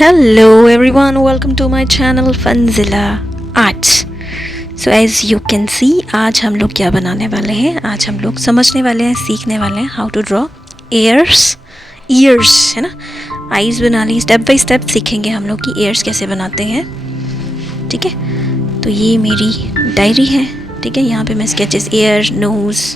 Hello everyone, welcome to my channel Funzilla Arts. So as you can see, आज हम लोग क्या बनाने वाले हैं। आज हम लोग समझने वाले हैं, सीखने वाले हैं हाउ टू ड्रॉ ईयर्स है ना। आईज बना ली, स्टेप बाय स्टेप सीखेंगे हम लोग कि ईयर्स कैसे बनाते हैं। ठीक है, तो ये मेरी डायरी है। ठीक है, यहाँ पे मैं स्केचेस ईयर, नोज़,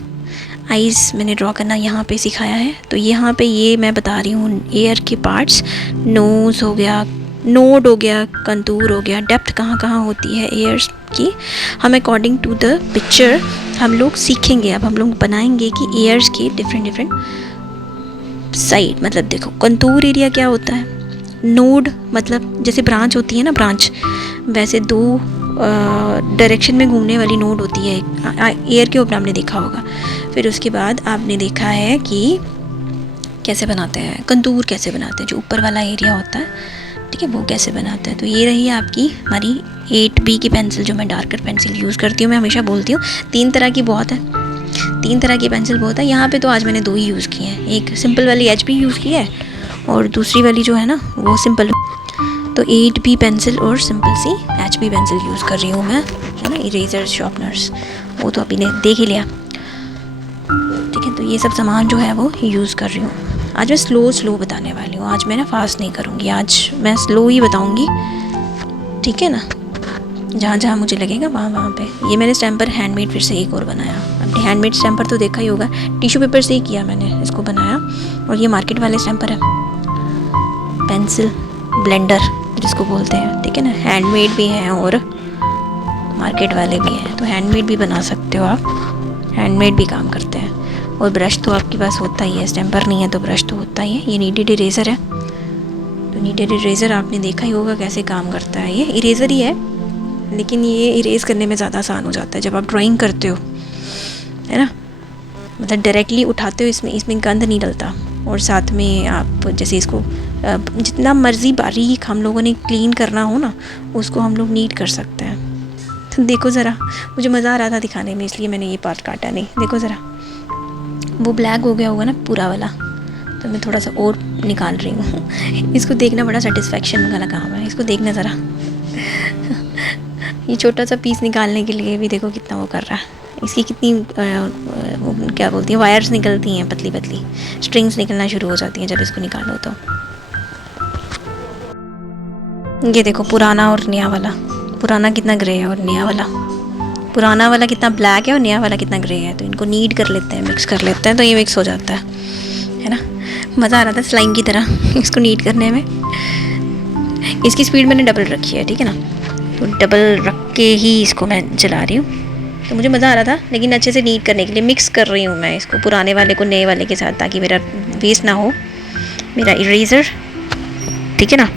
आइज़ मैंने ड्रॉ करना यहाँ पे सिखाया है। तो यहाँ पे ये मैं बता रही हूँ ईयर के पार्ट्स, नोज़ हो गया, नोड हो गया, कंटूर हो गया, डेप्थ कहाँ कहाँ होती है ईयर्स की। हम अकॉर्डिंग टू द पिक्चर हम लोग सीखेंगे। अब हम लोग बनाएंगे कि ईयर्स के डिफरेंट साइड, मतलब देखो कंटूर एरिया क्या होता है, नोड मतलब जैसे ब्रांच होती है ना, ब्रांच वैसे दो डायरेक्शन में घूमने वाली नोड होती है ईयर के ऊपर, आपने देखा होगा। फिर उसके बाद आपने देखा है कि कैसे बनाते हैं कंटूर, कैसे बनाते हैं जो ऊपर वाला एरिया होता है। ठीक है, वो कैसे बनाते हैं। तो ये रही आपकी हमारी 8B की पेंसिल, जो मैं डार्कर पेंसिल यूज़ करती हूँ। मैं हमेशा बोलती हूँ 3 तरह की बहुत है, 3 तरह की पेंसिल बहुत है। यहाँ पे तो आज मैंने 2 ही यूज़ की हैं, एक सिंपल वाली HB यूज़ की है और दूसरी वाली जो है ना वो सिंपल। तो 8B पेंसिल और सिंपल सी HB पेंसिल यूज़ कर रही हूँ मैं, है ना। इरेजर, शार्पनर्स वो तो अभी ने देख ही लिया। ठीक है, तो ये सब सामान जो है वो यूज़ कर रही हूँ। आज मैं स्लो बताने वाली हूँ। आज मैं ना फास्ट नहीं करूँगी, आज मैं स्लो ही बताऊँगी। ठीक है ना, जहाँ जहाँ मुझे लगेगा वहाँ पे। ये मैंने स्टैम्पर हैंडमेड फिर से एक और बनाया। अपने हैंडमेड स्टैम्पर तो देखा ही होगा, टिश्यू पेपर से ही किया मैंने इसको बनाया। और ये मार्केट वाले स्टैम्पर है, पेंसिल ब्लेंडर जिसको बोलते हैं। ठीक है ना, हैंडमेड भी हैं और मार्केट वाले भी हैं। तो हैंडमेड भी बना सकते हो आप, हैंडमेड भी काम करते हैं। और ब्रश तो आपके पास होता ही है, स्टैम्पर नहीं है तो ब्रश तो होता ही है। ये नीडेड इरेज़र है, तो नीडेड इरेज़र आपने देखा ही होगा कैसे काम करता है। ये इरेज़र ही है, लेकिन ये इरेज़ करने में ज़्यादा आसान हो जाता है जब आप ड्राइंग करते हो, है ना। मतलब डायरेक्टली उठाते हो, इसमें गंद नहीं डलता। और साथ में आप जैसे इसको जितना मर्ज़ी बारीक हम लोगों ने क्लीन करना हो ना, उसको हम लोग नीट कर सकते हैं। तो देखो ज़रा, मुझे मज़ा आ रहा था दिखाने में, इसलिए मैंने ये पार्ट काटा नहीं। देखो ज़रा, वो ब्लैक हो गया होगा ना पूरा वाला, तो मैं थोड़ा सा और निकाल रही हूँ। इसको देखना बड़ा सेटिस्फेक्शन वाला काम है, इसको देखना ज़रा। ये छोटा सा पीस निकालने के लिए भी देखो कितना वो कर रहा है। इसकी कितनी क्या बोलती हैं, वायर्स निकलती हैं, पतली पतली स्ट्रिंग्स निकलना शुरू हो जाती हैं जब इसको निकालो। तो ये देखो पुराना और नया वाला, पुराना कितना ग्रे है और नया वाला, पुराना वाला कितना ब्लैक है और नया वाला कितना ग्रे है। तो इनको नीड कर लेते हैं, मिक्स कर लेते हैं, तो ये मिक्स हो जाता है ना। मज़ा आ रहा था स्लाइम की तरह इसको नीड करने में। इसकी स्पीड मैंने डबल रखी है, ठीक है ना, तो डबल रख के ही इसको मैं चला रही हूँ। तो मुझे मज़ा आ रहा था, लेकिन अच्छे से नीट करने के लिए मिक्स कर रही हूँ मैं इसको, पुराने वाले को नए वाले के साथ, ताकि मेरा वेस्ट ना हो मेरा इरेज़र। ठीक है ना।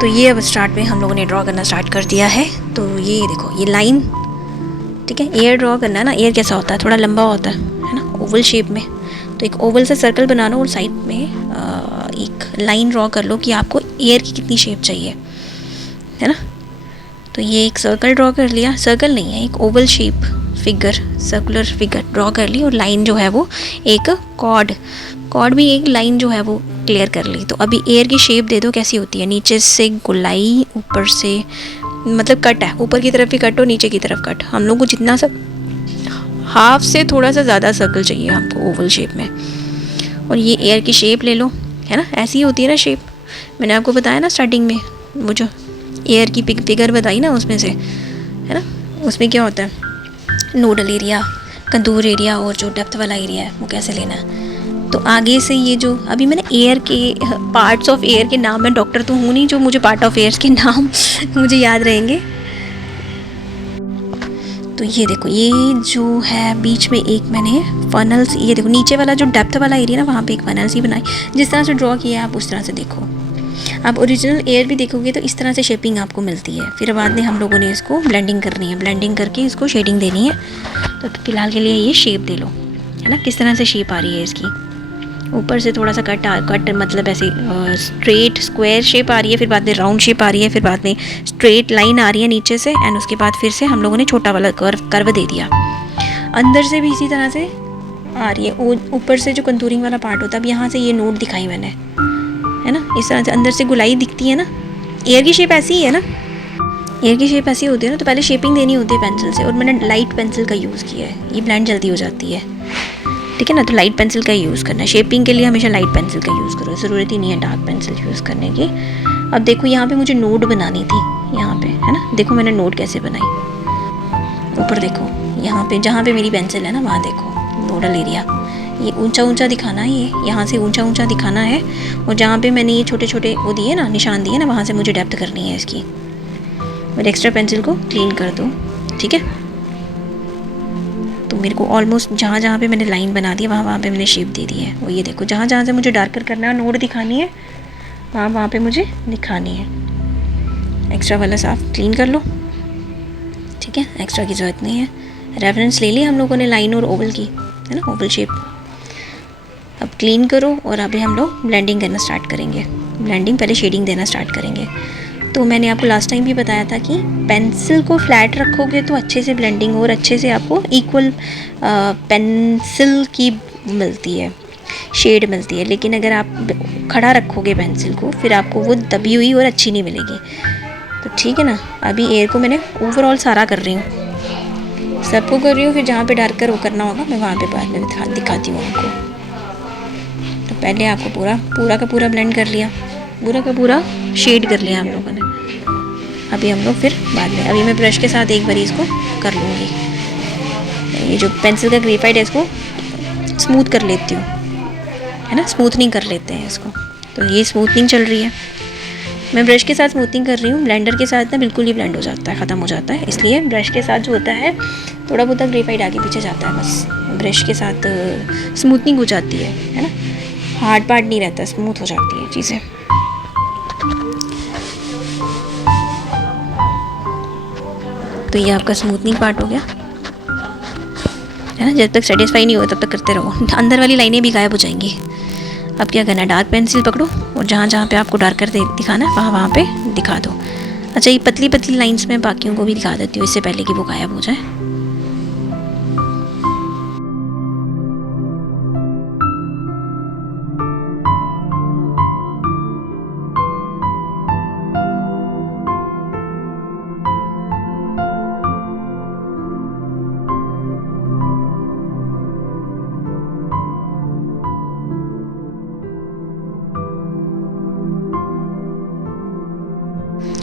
तो ये अब स्टार्ट में हम लोगों ने ड्रॉ करना स्टार्ट कर दिया है। तो ये देखो, ये लाइन, ठीक है। एयर ड्रॉ करना है ना, एयर कैसा होता है, थोड़ा लंबा होता है ना, ओवल शेप में। तो एक ओवल से सर्कल बना लो और साइड में एक लाइन ड्रॉ कर लो कि आपको एयर की कितनी शेप चाहिए, है ना। तो ये एक सर्कल ड्रॉ कर लिया, सर्कल नहीं है, एक Oval shape figure, circular figure draw कर ली। और लाइन जो है वो एक कॉर्ड भी एक लाइन जो है वो क्लियर कर ली। तो अभी एयर की शेप दे दो कैसी होती है, नीचे से गोलाई, ऊपर से मतलब कट है, ऊपर की तरफ भी कट और नीचे की तरफ कट। हम लोग को जितना सा हाफ से थोड़ा सा ज़्यादा सर्कल चाहिए हमको ओवल शेप में। और ये एयर की शेप ले लो, है ना, ऐसी ही होती है ना शेप। मैंने आपको बताया ना स्टार्टिंग में, वो जो एयर की फिगर बताई ना, उसमें से, है ना, उसमें क्या होता है, नोडल एरिया, कंटूर एरिया और जो डेप्थ वाला एरिया है वो कैसे लेना है। तो आगे से ये जो अभी मैंने एयर के पार्ट्स ऑफ एयर के नाम, मैं डॉक्टर तो हूँ नहीं जो मुझे पार्ट ऑफ एयर के नाम मुझे याद रहेंगे। तो ये देखो, ये जो है बीच में एक मैंने फनल्स, ये देखो नीचे वाला जो डेप्थ वाला एरिया ना, वहाँ पे एक फनल्स ही बनाई। जिस तरह से ड्रॉ किया है आप उस तरह से देखो। आप ओरिजिनल एयर भी देखोगे तो इस तरह से शेपिंग आपको मिलती है। फिर बाद में हम लोगों ने इसको ब्लेंडिंग करनी है, ब्लेंडिंग करके इसको शेडिंग देनी है। तो फिलहाल के लिए ये शेप दे लो, है ना, किस तरह से शेप आ रही है इसकी। ऊपर से थोड़ा सा कट मतलब ऐसे स्ट्रेट स्क्वायर शेप आ रही है, फिर बाद में राउंड शेप आ रही है, फिर बाद में स्ट्रेट लाइन आ रही है नीचे से, एंड उसके बाद फिर से हम लोगों ने छोटा वाला कर्व दे दिया। अंदर से भी इसी तरह से आ रही है। ऊपर से जो कंटूरिंग वाला पार्ट होता है, अब यहाँ से ये नोट दिखाई मैंने, है ना, इस तरह से अंदर से गुलाई दिखती है ना। एयर की शेप ऐसी ही है ना, एयर की शेप ऐसी होती है ना। तो पहले शेपिंग देनी होती है पेंसिल से, और मैंने लाइट पेंसिल का यूज़ किया है, ये ब्लेंड जल्दी हो जाती है, ठीक है ना। तो लाइट पेंसिल का यूज़ करना है शेपिंग के लिए, हमेशा लाइट पेंसिल का यूज़ करो, ज़रूरत ही नहीं है डार्क पेंसिल यूज़ करने की। अब देखो यहाँ पे मुझे नोट बनानी थी, यहाँ पे, है ना, देखो मैंने नोट कैसे बनाई। ऊपर देखो, यहाँ पे जहाँ पे मेरी पेंसिल है ना, वहाँ देखो नोडल एरिया, ये ऊंचा ऊंचा दिखाना है, ये यहाँ से ऊंचा ऊंचा दिखाना है। और जहाँ पे मैंने ये छोटे छोटे वो दिए ना, निशान दिए ना, वहाँ से मुझे डेप्थ करनी है इसकी। मेरे एक्स्ट्रा पेंसिल को क्लीन कर दो, ठीक है। तो मेरे को ऑलमोस्ट जहाँ जहाँ पे मैंने लाइन बना दी है, वहाँ पे मैंने शेप दे दी है। वो ये देखो, जहाँ जहाँ से मुझे डार्कर करना है, नोट दिखानी है, वहाँ पे मुझे दिखानी है। एक्स्ट्रा वाला साफ क्लीन कर लो, ठीक है, एक्स्ट्रा की ज़रूरत नहीं है। रेफरेंस ले ली हम लोगों ने लाइन और ओवल की, है ना, ओवल शेप। अब क्लीन करो, और अभी हम लोग ब्लेंडिंग करना स्टार्ट करेंगे। ब्लेंडिंग पहले शेडिंग देना स्टार्ट करेंगे। तो मैंने आपको लास्ट टाइम भी बताया था कि पेंसिल को फ्लैट रखोगे तो अच्छे से ब्लेंडिंग और अच्छे से आपको इक्वल पेंसिल की मिलती है, शेड मिलती है। लेकिन अगर आप खड़ा रखोगे पेंसिल को, फिर आपको वो दबी हुई और अच्छी नहीं मिलेगी। तो ठीक है ना। अभी एयर को मैंने ओवरऑल सारा कर रही हूँ, सबको कर रही हूँ। फिर जहाँ पे डार्कर वो करना होगा, मैं वहाँ पे बाद में दिखाती हूँ आपको। तो पहले आपको पूरा का पूरा ब्लेंड कर लिया, पूरा का पूरा शेड कर लिया हम लोगों ने। अभी हम लोग फिर बाद में, अभी मैं ब्रश के साथ एक बार इसको कर लूँगी। ये जो पेंसिल का ग्रेफाइट है, इसको स्मूथ कर लेती हूँ, है ना, स्मूथनिंग कर लेते हैं इसको। तो ये स्मूथनिंग चल रही है, मैं ब्रश के साथ स्मूथनिंग कर रही हूँ। ब्लेंडर के साथ ना बिल्कुल ही ब्लेंड हो जाता है, ख़त्म हो जाता है। इसलिए ब्रश के साथ जो होता है, थोड़ा बहुत ग्रेफाइट आगे पीछे जाता है, बस ब्रश के साथ स्मूथनिंग हो जाती है ना। हार्ड पार्ट नहीं रहता, स्मूथ हो जाती है चीज़ें। तो ये आपका स्मूथनिंग पार्ट हो गया, है ना। जब तक सेटिस्फाई नहीं हो तब तक करते रहो, अंदर वाली लाइनें भी गायब हो जाएंगी। अब क्या करना है, डार्क पेंसिल पकड़ो, और जहाँ जहाँ पे आपको डार्कर दिखाना है, वहाँ पे दिखा दो। अच्छा, ये पतली पतली लाइंस में बाकियों को भी दिखा देती हूँ, इससे पहले कि वो गायब हो जाए।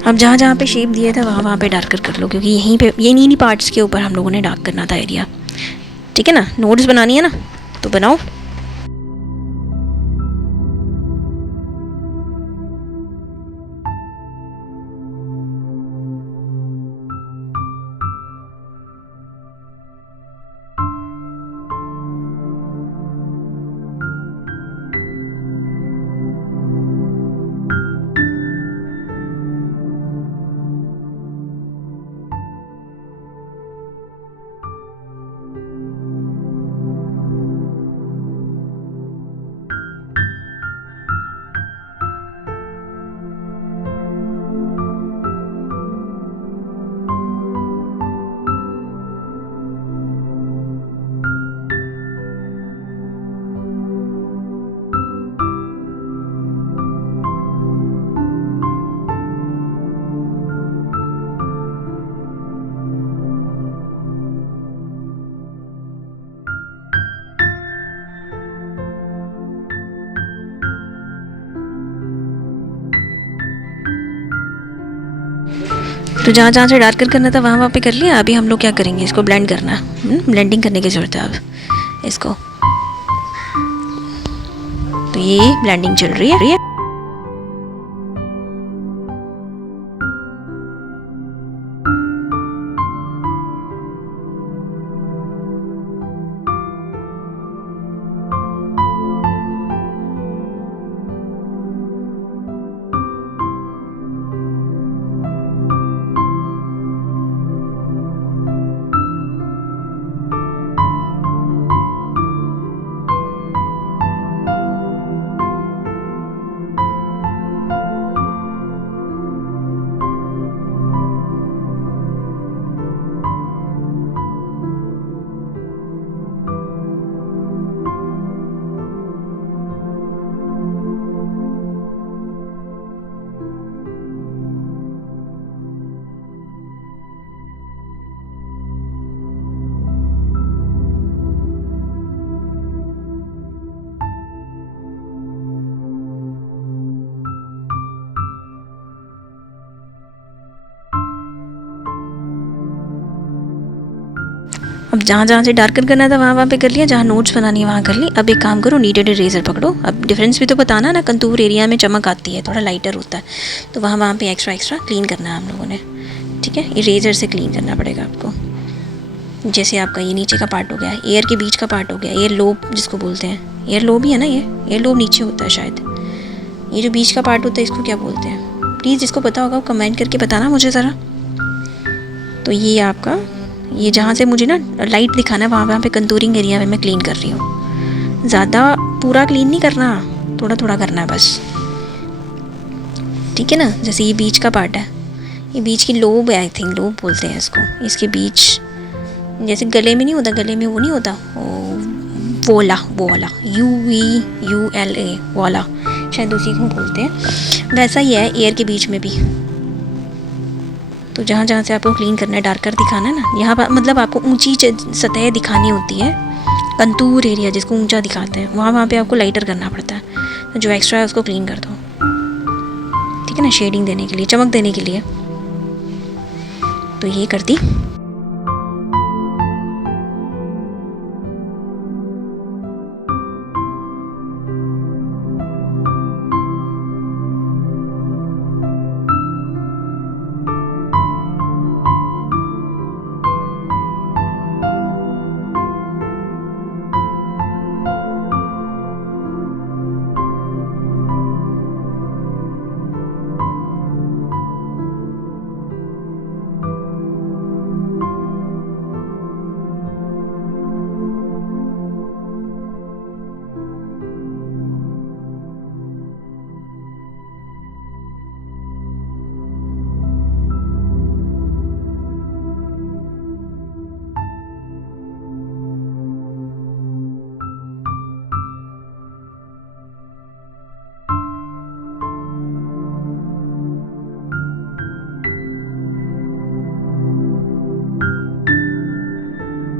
अब जहाँ जहाँ पे शेप दिया था, वहाँ पे डार्कर कर लो, क्योंकि यहीं पे ये इन्हीं पार्ट्स के ऊपर हम लोगों ने डार्क करना था एरिया, ठीक है ना। नोट्स बनानी है ना, तो बनाओ। तो जहाँ जहाँ से डार्कर करना था, वहाँ पे कर लिया। अभी हम लोग क्या करेंगे, इसको ब्लेंड करना है। ब्लेंडिंग करने की ज़रूरत है अब इसको। ये ब्लेंडिंग चल रही है। अब जहाँ जहाँ से डार्कर करना था वहाँ पे कर लिया, जहाँ नोट्स बनानी है वहाँ कर ली। अब एक काम करो, नीडेड इरेजर पकड़ो। अब डिफरेंस भी तो बताना ना, कंटूर एरिया में चमक आती है, थोड़ा लाइटर होता है, तो वहाँ पे एक्स्ट्रा क्लीन करना है हम लोगों ने। ठीक है, इरेजर से क्लीन करना पड़ेगा आपको। जैसे आपका ये नीचे का पार्ट हो गया, एयर के बीच का पार्ट हो गया, एयर लोब जिसको बोलते हैं, एयर लोब ही है ना, ये एयर लोब नीचे होता है शायद। ये जो बीच का पार्ट होता है इसको क्या बोलते हैं? प्लीज़ जिसको पता होगा कमेंट करके बताना मुझे ज़रा। तो ये आपका, ये जहाँ से मुझे ना लाइट दिखाना है वहाँ पे कंटूरिंग एरिया में मैं क्लीन कर रही हूँ। ज़्यादा पूरा क्लीन नहीं करना, थोड़ा थोड़ा करना है बस। ठीक है ना, जैसे ये बीच का पार्ट है, ये बीच की लोब है, आई थिंक लोब बोलते हैं इसको। इसके बीच जैसे गले में नहीं होता, गले में वो नहीं होता, वोला, वो वाला UVULA वाला, शायद उसी को बोलते हैं। वैसा ही है एयर के बीच में भी। तो जहाँ जहाँ से आपको क्लीन करना है, डार्कर दिखाना है ना, यहाँ पर मतलब आपको ऊंची सतह दिखानी होती है। कंटूर एरिया जिसको ऊंचा दिखाते हैं, वहाँ पे आपको लाइटर करना पड़ता है। तो जो एक्स्ट्रा है उसको क्लीन कर दो। ठीक है ना, शेडिंग देने के लिए, चमक देने के लिए। तो ये कर दी।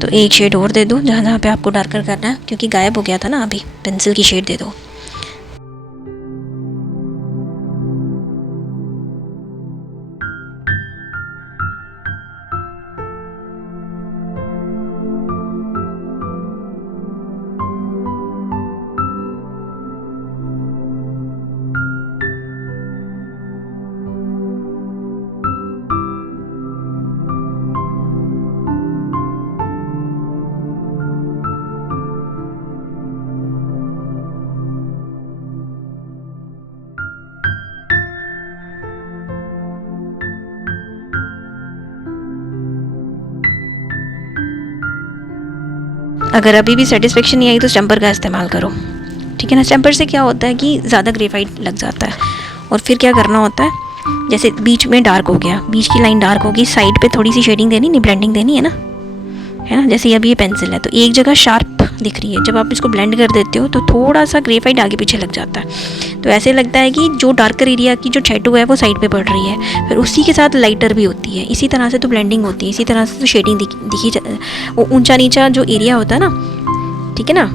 तो एक शेड और दे दो जहाँ जहाँ पे आपको डार्कर करना है, क्योंकि गायब हो गया था ना अभी। पेंसिल की शेड दे दो। अगर अभी भी सेटिस्फेक्शन नहीं आई तो स्टम्पर का इस्तेमाल करो। ठीक है ना, स्टम्पर से क्या होता है कि ज़्यादा ग्रेफाइट लग जाता है। और फिर क्या करना होता है, जैसे बीच में डार्क हो गया, बीच की लाइन डार्क होगी, साइड पे थोड़ी सी शेडिंग देनी, नहीं ब्लेंडिंग देनी है ना, जैसे अभी ये पेंसिल है तो एक जगह शार्प दिख रही है, जब आप इसको ब्लेंड कर देते हो तो थोड़ा सा ग्रेफाइट आगे पीछे लग जाता है। तो ऐसे लगता है कि जो डार्कर एरिया की जो शैडो है वो साइड पे पड़ रही है, फिर उसी के साथ लाइटर भी होती है। इसी तरह से तो ब्लेंडिंग होती है, इसी तरह से तो शेडिंग दिखी वो ऊंचा नीचा जो एरिया होता है ना, ठीक है ना,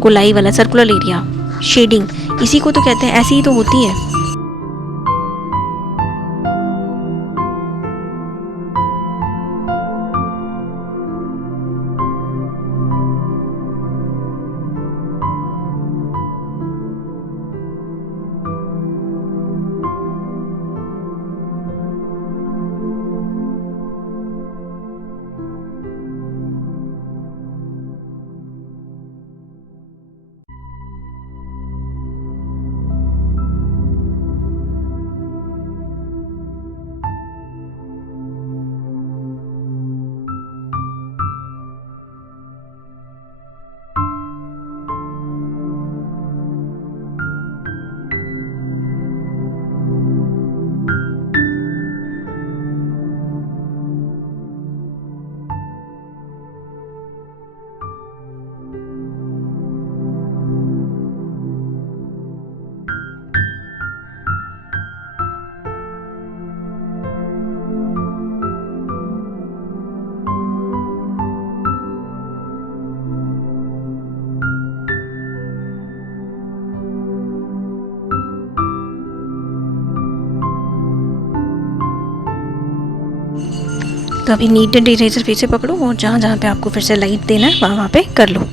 गोलाई वाला सर्कुलर एरिया शेडिंग, इसी को तो कहते हैं, ऐसी ही तो होती है। तो अभी नीडेड इरेजर फिर से पकड़ो और जहाँ जहाँ पे आपको फिर से लाइट देना है वहाँ पे कर लो।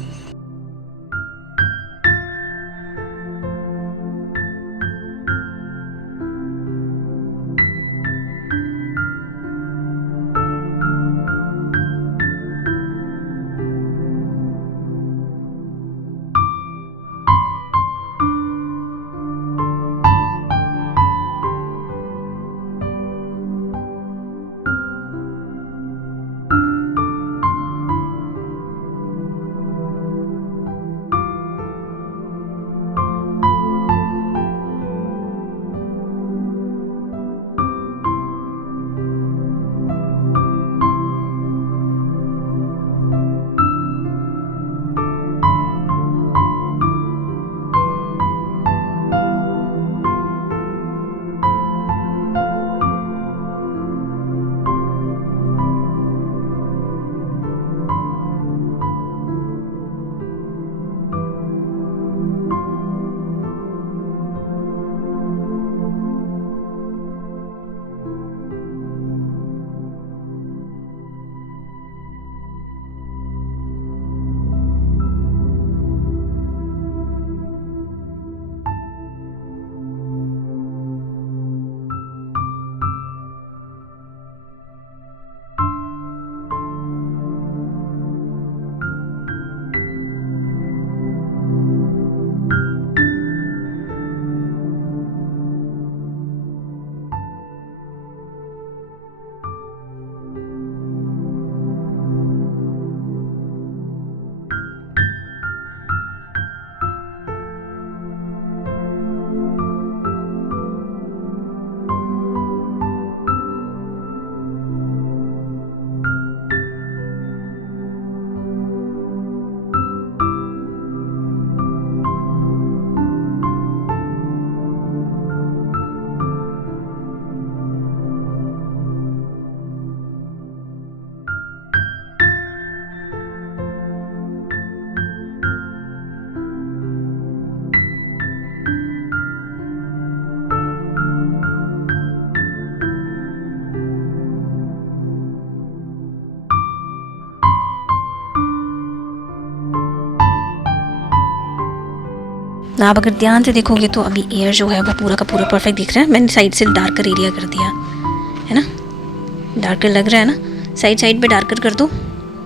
आप अगर ध्यान से देखोगे तो अभी एयर जो है वो पूरा का पूरा परफेक्ट दिख रहा है। मैंने साइड से डार्कर एरिया कर दिया है ना, डार्कर लग रहा है ना। साइड साइड पे डार्कर कर दो,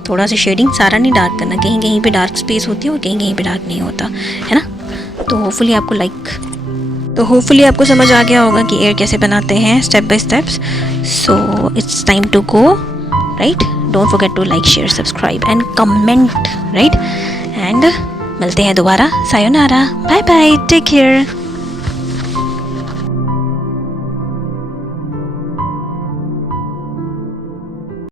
थोड़ा सा शेडिंग, सारा नहीं डार्क करना, कहीं कहीं पे डार्क स्पेस होती है और कहीं कहीं पे डार्क नहीं होता है ना। तो होपफुली आपको समझ आ गया होगा कि एयर कैसे बनाते हैं step by steps. So it's time to go, right. Don't forget to like, share, subscribe and comment, right. And मिलते हैं दोबारा। Sayonara, bye bye, take care.